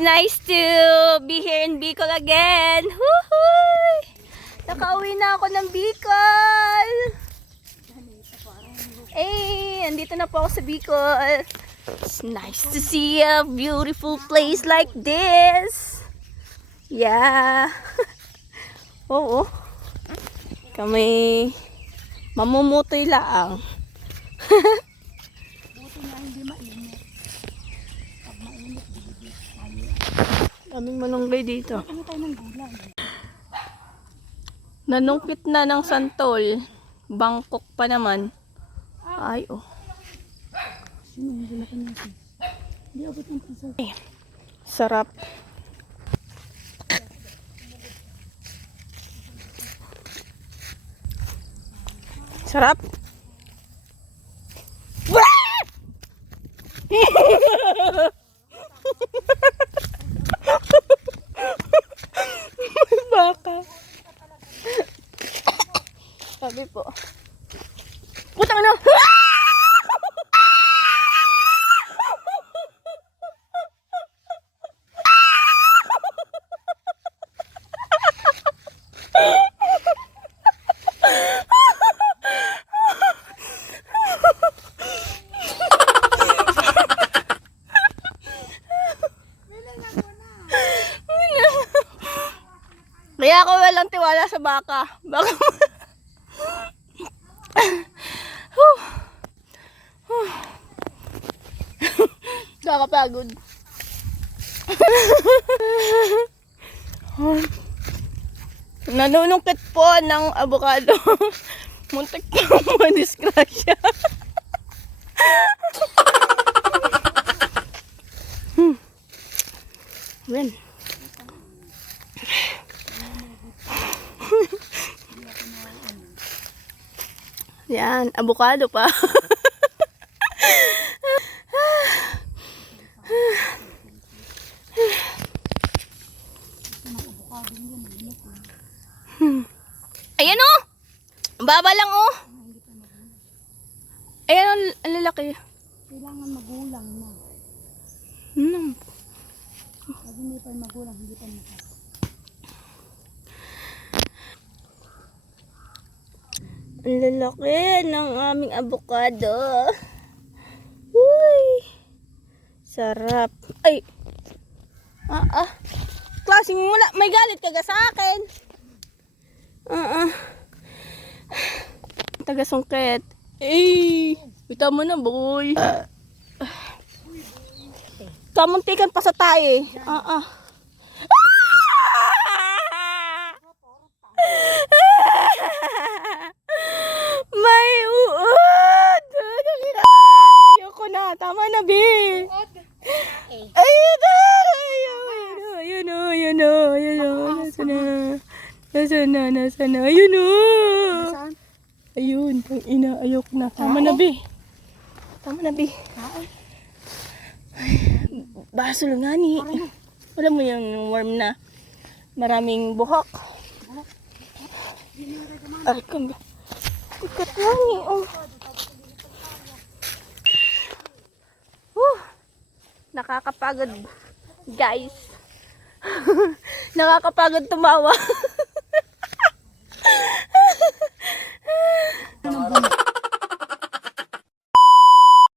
nice to be here in Bicol again. Woohoo! Nakauwi na ako ng Bicol. Andito na po ako sa Bicol. It's nice to see a beautiful place like this. Yeah. Oo. Kami mamumutoy lang. Buti nga hindi mainit. Pag mainit, bibig tayo. Daming manunggay dito. Ano tayo ng gulay? Nanungkit na ng santol. Bangkok pa naman. Ay, oh. Sino yung gulay natin? Hindi abot ng piso. Sarap. Sarap. Baka. Sabi po. Putang na. Kaya ako walang tiwala sa baka. Baka kakapagod. Nanunungkit po ng avocado. Muntik po madisgrasya. Ayan. Yan, avocado pa. Ayan o! Baba lang o! Ayan o, ang lalaki. Kailangan magulang na. Pag hindi pa magulang, hindi pa maka. Ang lalaki ng aming avocado. Uy! Sarap. Ay! Klaseng wala. May galit ka sa akin. Taga-sungkit. Bita mo na, boy. Kamuntikan pa sa tayo. May uod! Ayoko na. Tama na, B. Ayun na! Ayun na. Nasa na. Ayun na. Saan? Ayun. Ang ina. Ayoko na. Tama na, B. Basol nga ni. Alam mo yung worm na maraming buhok. Ay, kami. Ikat lang eh, oh. Nakakapagod, guys. Nakakapagod tumawa.